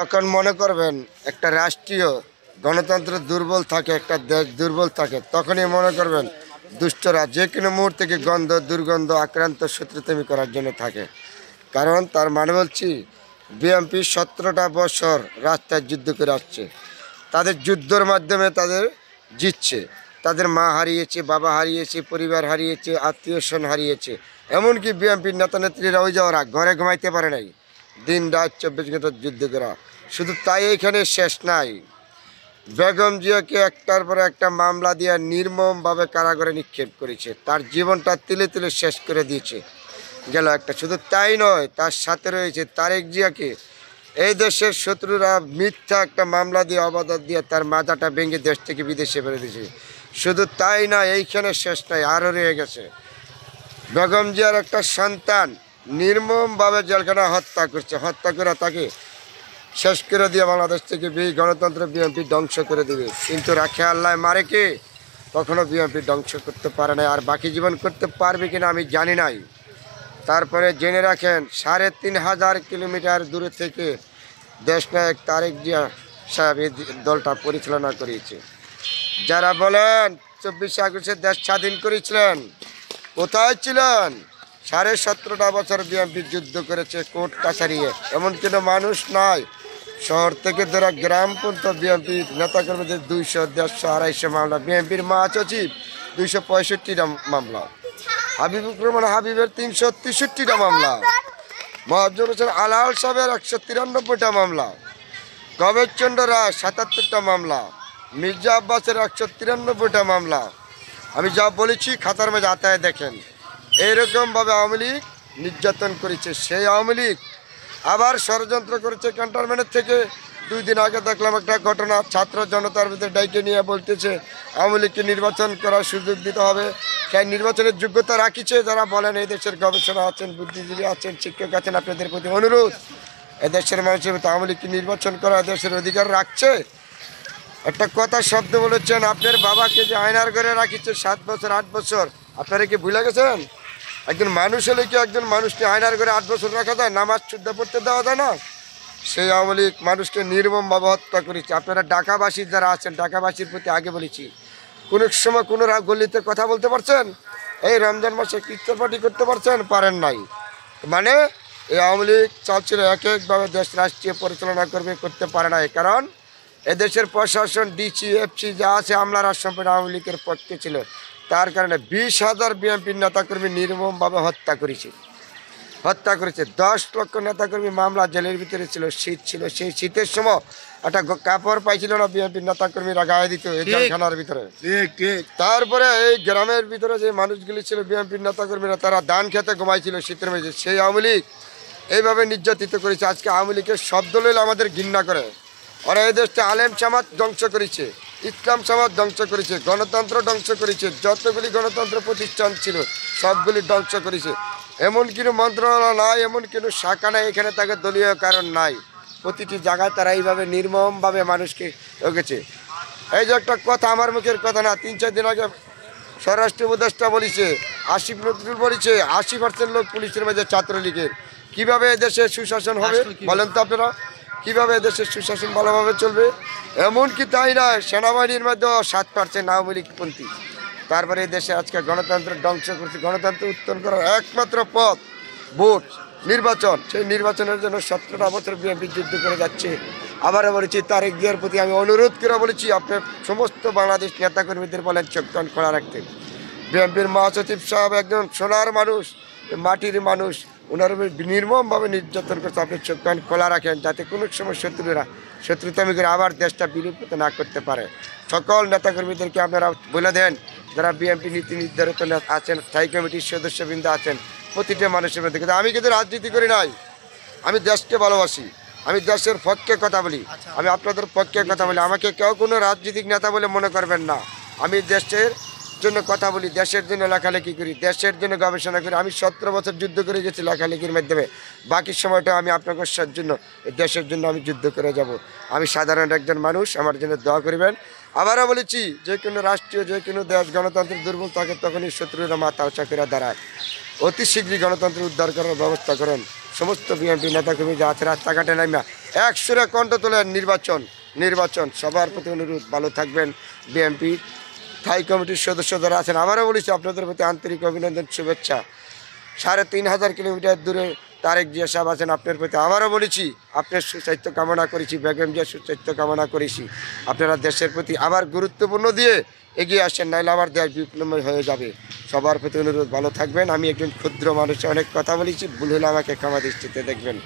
যখন মনে করবেন একটা রাষ্ট্রীয় গণতন্ত্র দুর্বল থাকে, একটা দেশ দুর্বল থাকে, তখনই মনে করবেন দুষ্টরা যে কোনো মুহূর্ত থেকে গন্ধ দুর্গন্ধ আক্রান্ত শত্রুতামি করার জন্য থাকে। কারণ তার মানে বলছি, বিএনপি 17টা বছর রাস্তায় যুদ্ধ করে আসছে। তাদের যুদ্ধের মাধ্যমে তাদের জিতছে। তাদের মা হারিয়েছে, বাবা হারিয়েছে, পরিবার হারিয়েছে, আত্মীয় স্বজন হারিয়েছে। এমনকি বিএনপির নেতা নেত্রীরা ওই যাওয়ারা ঘরে ঘুমাইতে পারে নাই, দিন রাত 24 ঘন্টা যুদ্ধ করা। শুধু তাই এখানে শেষ নাই, বেগম জিয়াকে একটার পর একটা মামলা দিয়ে নির্মমভাবে কারাগারে নিক্ষেপ করেছে, তার জীবনটা তিলে তিলে শেষ করে দিয়েছে গেল একটা। শুধু তাই নয়, তার সাথে রয়েছে তারেক জিয়াকে এই দেশের শত্রুরা মিথ্যা একটা মামলা দিয়ে অবদান দিয়ে তার মাথাটা ভেঙে দেশ থেকে বিদেশে ফেলে দিয়েছে। শুধু তাই না, এইখানে শেষ নাই, আরও রয়ে গেছে। বেগম জিয়ার একটা সন্তান নির্মমভাবে জেলখানা হত্যা করছে, হত্যা করে তাকে শেষ করে দিয়ে বাংলাদেশ থেকে গণতন্ত্র বিএনপি ধ্বংস করে দিবে। কিন্তু রাখে আল্লাহ, মারে কে? কখনো বিএনপি ধ্বংস করতে পারে নাই, আর বাকি জীবন করতে পারবে কিনা আমি জানি নাই। তারপরে জেনে রাখেন, 3500 কিলোমিটার দূরে থেকে দেশনায়ক তারেক জিয়া সাহেব এই দলটা পরিচালনা করেছে। যারা বলেন 24 আগস্টে দেশ স্বাধীন করেছিলেন, কোথায় ছিলেন? 17.5টা বছর বিএনপি যুদ্ধ করেছে কোর্ট কাছারি, এমন কোনো মানুষ নাই শহর থেকে ধরা গ্রাম পর্যন্ত বিএনপি নেতাকর্মীদের 200, 150, 250 মামলা। বিএনপির মহাসচিব 265টা মামলা, হাবিবুর রহমান হাবিবের 363টা মামলা, মহাজুর হোসেন আলাল সাহেবের 193টা মামলা, কবেরচন্দ্র রায় 77টা মামলা, মির্জা আব্বাসের 193টা মামলা। আমি যা বলেছি খাতার মাঝে আতায় দেখেন। এইরকমভাবে আওয়ামী লীগ নির্যাতন করেছে। সেই আওয়ামী লীগ আবার ষড়যন্ত্র করেছে ক্যান্টনমেন্টের থেকে। 2 দিন আগে দেখলাম একটা ঘটনা, ছাত্র জনতার ভিতরে ডাইকে নিয়ে বলতেছে আওয়ামী লীগকে নির্বাচন করার সুযোগ দিতে হবে। সেই নির্বাচনের যোগ্যতা রাখিছে যারা বলেন এই দেশের গবেষণা আছেন, বুদ্ধিজীবী আছেন, শিক্ষক আছেন, আপনাদের প্রতি অনুরোধ, এদেশের মানুষের মতো আওয়ামী লীগকে নির্বাচন করা দেশের অধিকার রাখছে। একটা কথা শব্দ বলেছেন, আপনার বাবাকে যে আয়নার ঘরে রাখিছে 7 বছর 8 বছর, আপনারা কি ভুলে গেছেন? একজন মানুষ হলে কি একজন মানুষকে আয়নার ঘরে 8 বছর রাখা যায়? নামাজ শুদ্ধ পড়তে দেওয়া যায় না? সেই আওয়ামী লীগ মানুষকে নির্মমভাবে হত্যা করেছে। আপনারা ঢাকাবাসী যারা আছেন, ঢাকাবাসীর প্রতি আগে বলেছি, কোনো সময় কোনো গলিতে কথা বলতে পারছেন? এই রমজান মাসে কীর্তন পার্টি করতে পারছেন? পারেন নাই। মানে এই আওয়ামী লীগ চাচ্ছিল এক একভাবে দেশ রাষ্ট্রীয় পরিচালনা করতে পারে নাই। কারণ এদেশের প্রশাসন, ডিসি, এফসি যা আছে আমলারা সম্পূর্ণ আওয়ামী লীগের পক্ষে ছিল। তার কারণে 20,000 বিএনপির নেতাকর্মী নির্মমভাবে হত্যা করেছে। 10 লক্ষ নেতাকর্মী মামলা জেলের ভিতরে ছিল, শীত ছিল। সেই শীতের সময় একটা কাপড় পাইছিল না বিএনপির নেতাকর্মীরা গায়ে দিত এই জেলখানার ভিতরে। তারপরে এই গ্রামের ভিতরে যে মানুষগুলি ছিল বিএনপির নেতাকর্মীরা, তারা ধান খেতে ঘুমাইছিল শীতের মেঝে। সেই আওয়ামী লীগ এইভাবে নির্যাতিত করেছে। আজকে আওয়ামী লীগের শব্দ লইলে আমাদের ঘৃণা করে। ওরা এই দেশটা আলেম সমাজ ধ্বংস করেছে, ইসলাম সমাজ ধ্বংস করেছে, গণতন্ত্র ধ্বংস করেছে, যতগুলি গণতন্ত্র প্রতিষ্ঠান ছিল সবগুলি ধ্বংস করেছে। এমন কোনো মন্ত্রণালয় নাই, এমন কোনো শাখা নাই এখানে তাকে দলীয় কারণ নাই। প্রতিটি জায়গায় তারা এইভাবে নির্মমভাবে মানুষকে ঠকেছে। এই যে একটা কথা, আমার মুখের কথা না, 3-4 দিন আগে স্বরাষ্ট্র উপদেষ্টা বলেছে, আসিফ নজরুল বলেছে 80% লোক পুলিশের মধ্যে ছাত্রলীগের। কীভাবে এদেশে সুশাসন হবে বলেন তো আপনারা? কীভাবে এদেশের সুশাসন ভালোভাবে চলবে? এমনকি তাই নয়, সেনাবাহিনীর মধ্যেও 7% আওয়ামী লীগপন্থী। তারপরে এই দেশে আজকে গণতন্ত্র ধ্বংস করছে। গণতন্ত্র উত্তোলন করার একমাত্র পথ ভোট, নির্বাচন। সেই নির্বাচনের জন্য 17টা বছর বিএনপি যুদ্ধ করে যাচ্ছে। আবারও বলেছি, তারেক জিয়ার প্রতি আমি অনুরোধ করে বলেছি, আপনার সমস্ত বাংলাদেশ নেতাকর্মীদের বলেন চোখ কান খোলা রাখতে। বিএনপির মহাসচিব সাহেব একজন সোনার মানুষ, মাটির মানুষ, ওনার নির্মমভাবে নির্যাতন করছে। আপনি চোখ কান খোলা রাখেন যাতে কোনো সময় শত্রুতামি করে আবার দেশটা বিলুপ্ত না করতে পারে। সকল নেতাকর্মীদেরকে আপনারা বলে দেন, যারা বিএনপি নীতি নির্ধারিত আছেন, স্থায়ী কমিটির সদস্যবৃন্দ আছেন, প্রতিটা মানুষের মধ্যে। কিন্তু আমি কিন্তু রাজনীতি করি নাই, আমি দেশকে ভালোবাসি, আমি দেশের পক্ষে কথা বলি, আমি আপনাদের পক্ষে কথা বলি। আমাকে কেউ কোনো রাজনৈতিক নেতা বলে মনে করবেন না। আমি দেশের জন্য কথা বলি, দেশের জন্য লেখালেখি করি, দেশের জন্য গবেষণা করি। আমি 17 বছর যুদ্ধ করে গেছি লেখালেখির মাধ্যমে। বাকি সময়টা আমি আপনাদের জন্য, দেশের জন্য আমি যুদ্ধ করে যাব। আমি সাধারণ একজন মানুষ, আমার জন্য দোয়া করবেন। আবারও বলেছি, যে কোনো রাষ্ট্রীয়, যে কোনো দেশ গণতন্ত্রের দুর্বল থাকে তখনই শত্রুরা মাথা উঁচা করে দাঁড়ায়। অতি শীঘ্রই গণতন্ত্র উদ্ধার করার ব্যবস্থা করেন। সমস্ত বিএনপি নেতাকর্মী যা আছে রাস্তাঘাটে নামিয়া এক সুরে কণ্ঠ তোলেন নির্বাচন। সবার প্রতি অনুরোধ, ভালো থাকবেন। বিএনপি স্থায়ী কমিটির সদস্য যারা আছেন, আবারও বলেছি আপনাদের প্রতি আন্তরিক অভিনন্দন, শুভেচ্ছা। 3,500 কিলোমিটার দূরে তারেক জিয়া সাহেব আছেন, আপনার প্রতি আবারও বলেছি আপনার সুস্বাস্থ্য কামনা করেছি, বেগম জিয়ার সুস্বাস্থ্য কামনা করেছি। আপনারা দেশের প্রতি আবার গুরুত্বপূর্ণ দিয়ে এগিয়ে আসেন, নাহলে আবার দেশ বিপ্লবী হয়ে যাবে। সবার প্রতি অনুরোধ, ভালো থাকবেন। আমি একজন ক্ষুদ্র মানুষ, অনেক কথা বলেছি, ভুল হলে আমাকে ক্ষমা দৃষ্টিতে দেখবেন।